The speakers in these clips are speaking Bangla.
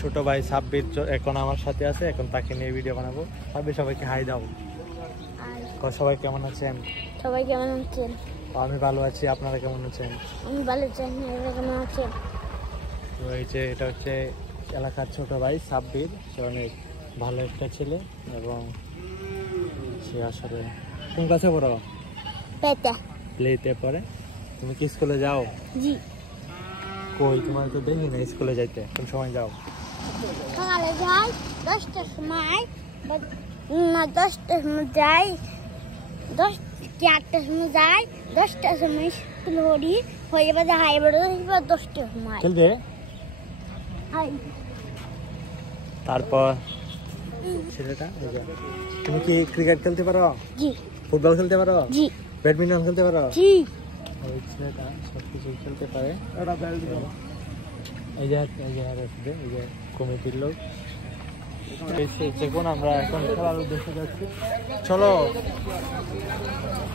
ছোট ভাই সাব্বির এখন আমার সাথে আছে, এখন তাকে নিয়ে ভিডিও বানাবো। সাব্বির সবাইকে হাই দাও। সবাই কেমন আছেন? সবাই কেমন আছেন? আমি ভালো আছি, আপনারা কেমন আছেন? আমি ভালো আছি, আপনারা কেমন আছেন? তো এই যে এটা হচ্ছে এলাকার ছোট ভাই সাব্বির, সে অনেক ভালো একটা ছেলে এবং সে আসলে কোন ক্লাসে পড়ো? প্লেতে পড়ে। তুমি কি স্কুলে যাও? জি। কই তোমার তো দেখি না স্কুলে যাইতে, কোন সময় যাও? সকালে যাই 10টার সময়, না 10টার সময় যাই, 8টার সময় যাই, 10টার সময় স্কুল হয়ে বাজে হাই বড় 10টার সময় খেলতে। তারপর ছেলেটা তুমি কি ক্রিকেট খেলতে পারো? জি। ফুটবল খেলতে পারো? জি। ব্যাডমিন্টন খেলতে পারো? জি। ওই ছেলেটা সবকিছু খেলতে পারে। এই যে কমিটির লোক যখন আমরা এখন খেলার উদ্দেশ্যে যাচ্ছি। চলো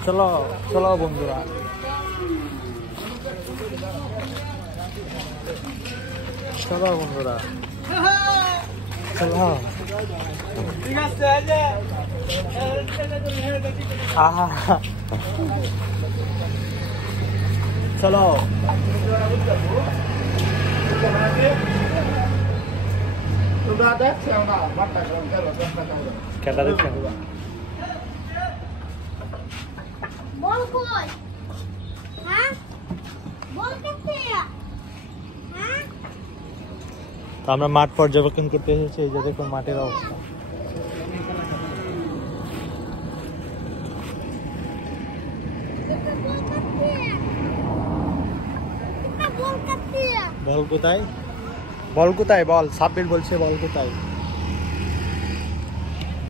চলো চলো বন্ধুরা, চলো বন্ধুরা, চলো। চলো খেলা দেখছেন? বল কই? হ্যাঁ বল কাছে? হ্যাঁ তো আমরা মাঠ পর্যবেক্ষণ করতে এসেছি। এই যে দেখুন মাঠের অবস্থা। বল কোথায়? বল কোথায়? বল সাব্বির বলছে বল কোথায়?